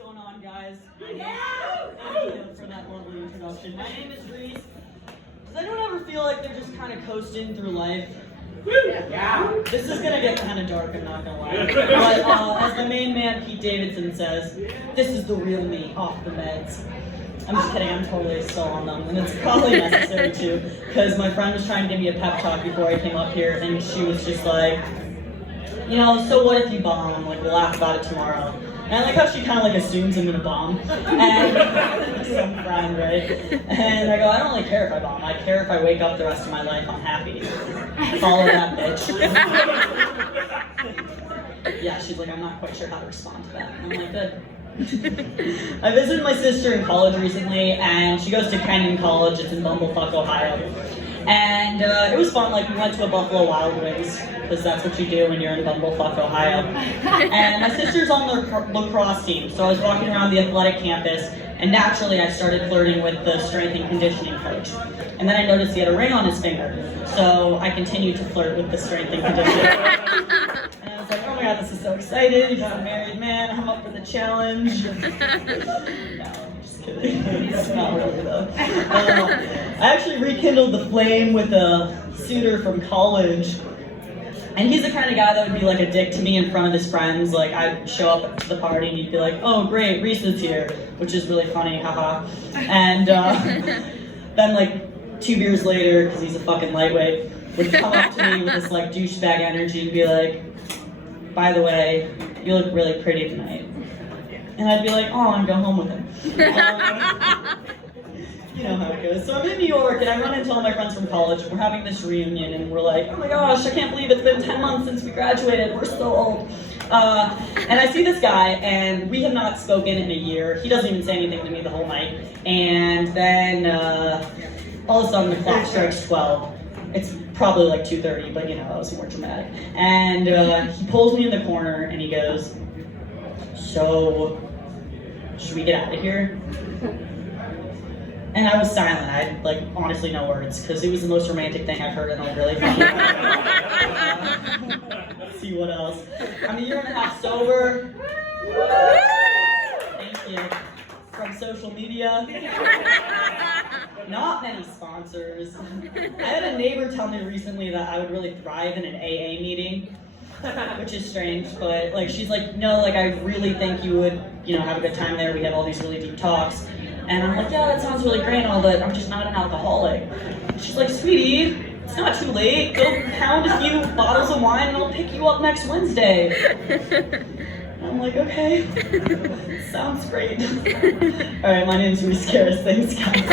going on, guys? Thank you for that lovely introduction. My name is Reese. Does anyone ever feel like they're just kind of coasting through life? Yeah. This is gonna get kind of dark, I'm not gonna lie. But as the main man Pete Davidson says, this is the real me, off the meds. I'm just kidding, I'm totally still on them, and it's probably necessary too, because my friend was trying to give me a pep talk before I came up here, and she was just like, you know, so what if you bomb? Like, we'll laugh about it tomorrow. And I like how she kind of like assumes I'm gonna bomb, and some friend, right? And I go, I don't really care if I bomb. I care if I wake up the rest of my life, I'm happy. Follow that bitch. Yeah, she's like, I'm not quite sure how to respond to that. I'm like, good. I visited my sister in college recently, and she goes to Kenyon College. It's in Bumblefuck, Ohio. And it was fun. Like, we went to a Buffalo Wild Wings, because that's what you do when you're in Bumblefuck, Ohio. And my sister's on the lacrosse team, so I was walking around the athletic campus, and naturally I started flirting with the strength and conditioning coach. And then I noticed he had a ring on his finger, so I continued to flirt with the strength and conditioning coach. And I was like, oh my god, this is so exciting. He's a married man, I'm up for the challenge. No, I'm just kidding. It's not really though. I actually rekindled the flame with a suitor from college. And he's the kind of guy that would be like a dick to me in front of his friends. Like, I'd show up to the party and he'd be like, oh great, Reese is here, which is really funny, haha. And then like 2 beers later, because he's a fucking lightweight, would come up to me with this like douchebag energy and be like, by the way, you look really pretty tonight. And I'd be like, oh, and go home with him. You know how it goes. So I'm in New York, and I run into all my friends from college. We're having this reunion, and we're like, oh my gosh, I can't believe it's been 10 months since we graduated. We're so old. And I see this guy, and we have not spoken in a year. He doesn't even say anything to me the whole night. And then all of a sudden, the clock strikes 12. It's probably like 2:30, but you know, that was more dramatic. And he pulls me in the corner, and he goes, so, should we get out of here? And I was silent. I had, like, honestly no words, because it was the most romantic thing I've heard in a really funny Let's see what else. I'm a year and a half sober. Thank you. From social media. Not many sponsors. I had a neighbor tell me recently that I would really thrive in an AA meeting, which is strange, but, like, she's like, no, like, I really think you would, you know, have a good time there. We have all these really deep talks. And I'm like, yeah, that sounds really great and all, but I'm just not an alcoholic. She's like, sweetie, it's not too late. Go pound a few bottles of wine and I'll pick you up next Wednesday. And I'm like, okay, sounds great. All right, my name's Reese Karras. Thanks, guys.